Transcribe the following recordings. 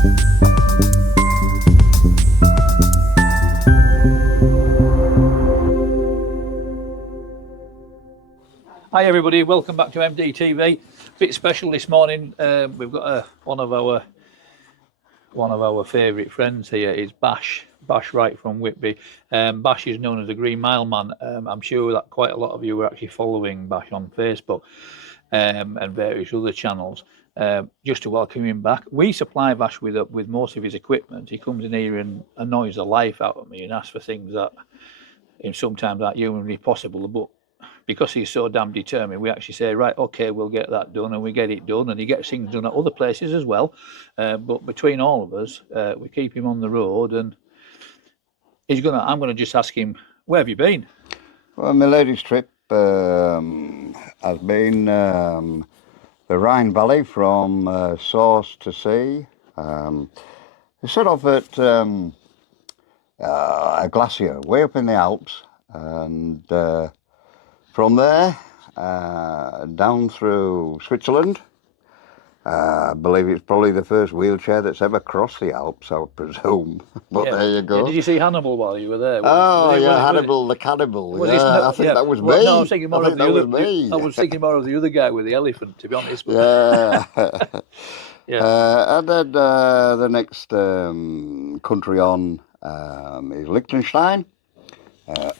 Hi everybody, welcome back to MDTV. Bit special this morning. We've got one of our favourite friends here is Bash Wright from Whitby. Bash is known as the Green Mile Man. I'm sure that quite a lot of you are actually following Bash on Facebook and various other channels. Just to welcome him back. We supply Bash with most of his equipment. He comes in here and annoys the life out of me and asks for things that sometimes aren't humanly possible, but because he's so damn determined, we actually say, right, okay, we'll get that done, and we get it done, and he gets things done at other places as well. But between all of us, we keep him on the road, and I'm gonna just ask him, where have you been? Well, my latest trip has been the Rhine Valley from source to sea. We set off at a glacier way up in the Alps, and from there down through Switzerland. I believe it's probably the first wheelchair that's ever crossed the Alps, I would presume. But yeah. There you go. Yeah, did you see Hannibal while you were there? Hannibal the cannibal. I think that was me. No, I was thinking more of the other. I was thinking more of the other guy with the elephant, to be honest. Yeah. Yeah. And then the next country on is Liechtenstein,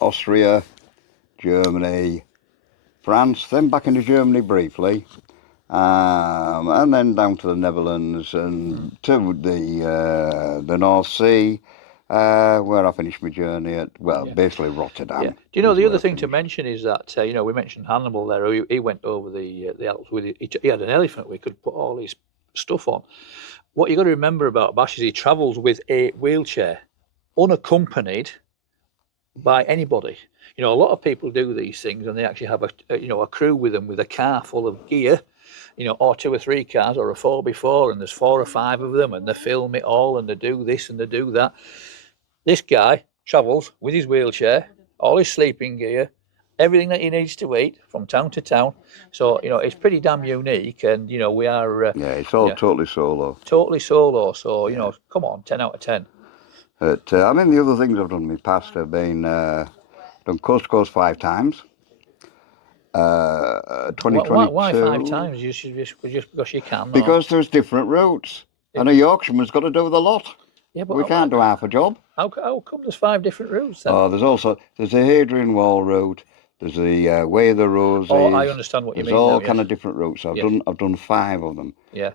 Austria, Germany, France, then back into Germany briefly, and then down to the Netherlands and to the North Sea, where I finished my journey at, basically Rotterdam. Yeah. Do you know, the other thing to mention is that, we mentioned Hannibal there. He went over the Alps with he had an elephant we could put all his stuff on. What you got to remember about Bash is he travels with a wheelchair, unaccompanied by anybody. A lot of people do these things and they actually have a crew with them with a car full of gear, or 2 or 3 cars or a 4x4, and there's 4 or 5 of them, and they film it all and they do this and they do that. This guy travels with his wheelchair, all his sleeping gear, everything that he needs to eat from town to town. So, it's pretty damn unique, and, we are... it's all totally solo. Totally solo, so, come on, 10 out of 10. But, the other things I've done in my past have been... done coast to coast 5 times. 2022. Why 5 times? Just because you can? Because there's different routes, and a Yorkshireman's got to do the lot. Yeah, but we can't do half a job. How come there's 5 different routes then? Oh, there's the Hadrian Wall route. There's the Way of the Roses. Oh, I understand what you mean. There's all now, kind of different routes. I've done 5 of them. Yeah.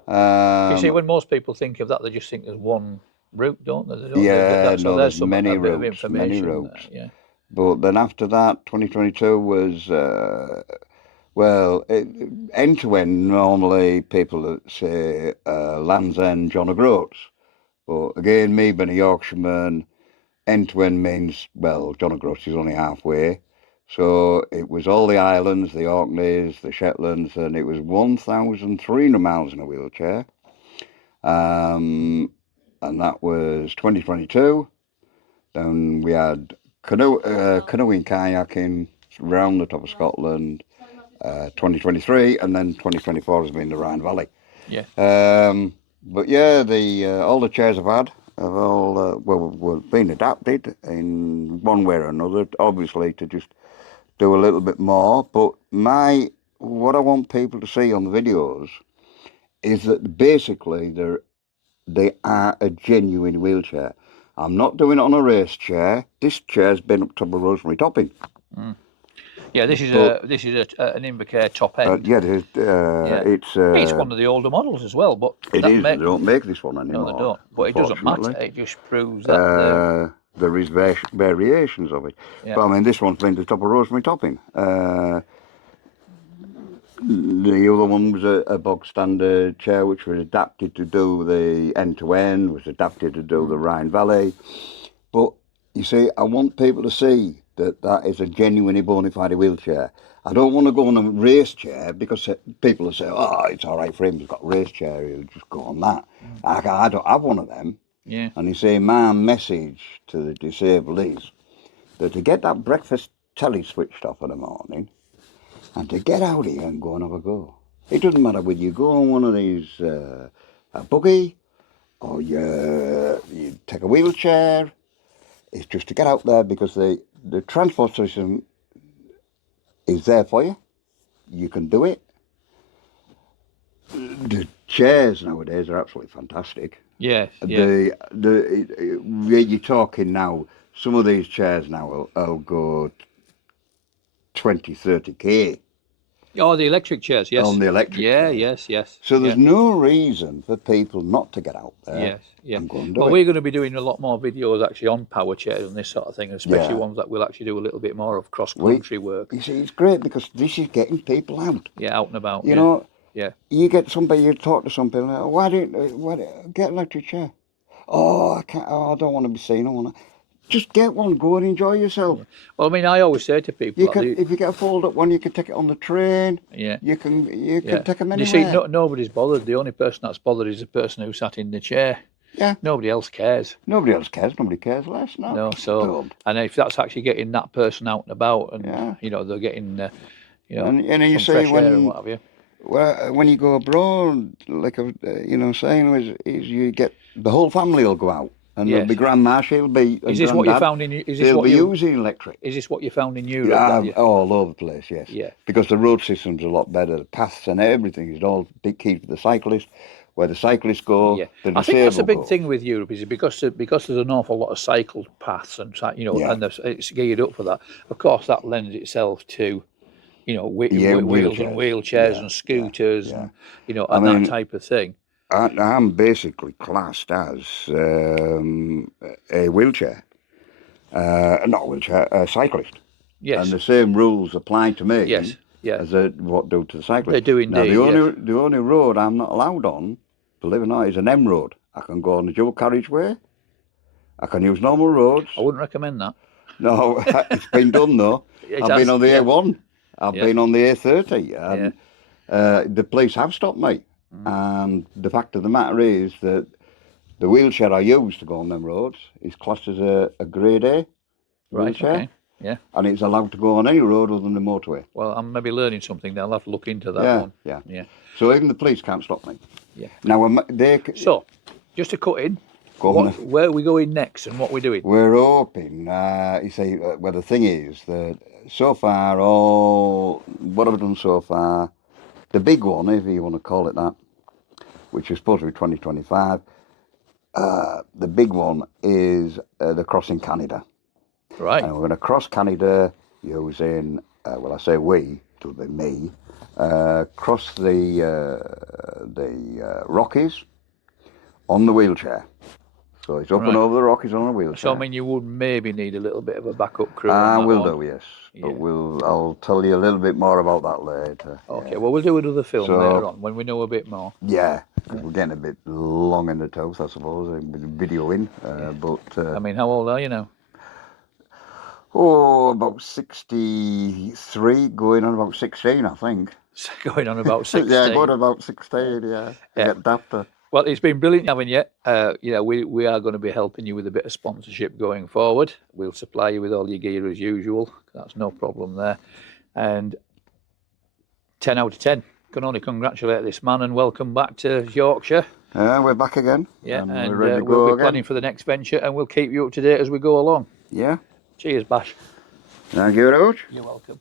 You see, when most people think of that, they just think there's one route, don't they? There's many routes. Many routes. Yeah. But then after that, 2022 was, end to end, normally people that say Land's End, John O'Groats. But again, me being a Yorkshireman, end to end means, John O'Groats is only halfway. So it was all the islands, the Orkneys, the Shetlands, and it was 1,300 miles in a wheelchair. And that was 2022. Then we had canoeing, kayaking around the top of Scotland, 2023, and then 2024 has been the Rhine Valley. Yeah. But yeah, all the chairs I've had have all been adapted in one way or another, obviously to just do a little bit more. But what I want people to see on the videos is that basically they are a genuine wheelchair. I'm not doing it on a race chair. This chair's been up top of rosemary topping. Mm. Yeah, this is an Invercare top end. It's one of the older models as well, but it is. They don't make this one anymore. No, they don't. But it doesn't matter. It just proves that there is variations of it. Yeah. But this one's been to top of rosemary topping. The other one was a bog standard chair which was adapted to do the end to end, was adapted to do the Rhine Valley. But you see, I want people to see that is a genuine bona fide wheelchair. I don't want to go on a race chair because people will say, oh, it's all right for him, he's got a race chair, he'll just go on that. I don't have one of them. Yeah. And you see, my message to the disabled is that to get that breakfast telly switched off in the morning and to get out here and go and have a go. It doesn't matter whether you go on one of these, a buggy, or you take a wheelchair. It's just to get out there because the transport system is there for you. You can do it. The chairs nowadays are absolutely fantastic. Yes, yeah. Where you're talking now, some of these chairs now will go 20, 30k Oh, the electric chairs, yes. on the electric Yeah, chairs. yes, yes. So there's yeah. no reason for people not to get out there Yes, yeah. and go and do Well, it. we're going to be doing a lot more videos actually on power chairs and this sort of thing, especially Yeah. ones that we'll actually do a little bit more of cross-country work. You see, it's great because this is getting people out. Yeah, out and about. You know, yeah. you get somebody, you talk to somebody, like, why get an electric chair? Oh, I can't. Oh, I don't want to be seen. I want to. Just get one. Go and enjoy yourself. Yeah. Well, I mean, I always say to people, You can, if you get a fold-up one, you can take it on the train. Yeah. You can take them You anywhere. see, nobody's bothered. The only person that's bothered is the person who sat in the chair. Yeah. Nobody else cares. Nobody else cares. Nobody cares less. No. So, and if that's actually getting that person out and about, and they're getting, and you some see fresh air and what have you. Well, when you go abroad, like saying is you get the whole family will go out. And there'll be grandma, she'll be. Is this what you found in? They'll be using electric. Is this what you found in Europe? Yeah, all over the place, yes. Yeah. Because the road system's a lot better, the paths and everything is all big key for the cyclist. Where the cyclists go, the disabled I think that's a big go. thing with Europe is because there's an awful lot of cycle paths and and it's geared up for that. Of course, that lends itself to wheels and wheelchairs and scooters and that type of thing. I'm basically classed as a wheelchair, not a wheelchair, a cyclist. Yes. And the same rules apply to me yes. as what do to the cyclist. They do indeed. Now, the only road I'm not allowed on, believe it or not, is an M road. I can go on the dual carriageway. I can use normal roads. I wouldn't recommend that. No, it's been done though. I've been on the A1. I've been on the A30. And the police have stopped me. And the fact of the matter is that the wheelchair I use to go on them roads is classed as a grade A wheelchair. Okay. Yeah. And it's allowed to go on any road other than the motorway. Well, I'm maybe learning something there. I'll have to look into that one. Yeah. So even the police can't stop me. Yeah. Now, so, just to cut in, where are we going next and what we're doing? We're hoping, you see, well, the thing is that so far, what have we done so far? The big one, if you want to call it that, which is supposed to be 2025, the big one is the crossing Canada. Right. And we're going to cross Canada using, I say we, it'll be me, cross the Rockies on the wheelchair. So it's up and over the Rockies on a wheelchair. So I mean, you would maybe need a little bit of a backup crew. Will do, yes. But I'll tell you a little bit more about that later. Okay, well, we'll do another film later on when we know a bit more. Yeah, we're getting a bit long in the tooth, I suppose, videoing. But I mean, how old are you now? About 63, going on about 16, I think. Going on about 16. Yeah, going on about 16, yeah. Get dapper. Well, it's been brilliant having you. We are going to be helping you with a bit of sponsorship going forward. We'll supply you with all your gear as usual. That's no problem there. And 10 out of 10. Can only congratulate this man and welcome back to Yorkshire. Yeah, we're back again. Yeah, and we're ready to we'll go be planning for the next venture and we'll keep you up to date as we go along. Yeah. Cheers, Bash. Thank you very much. You're welcome.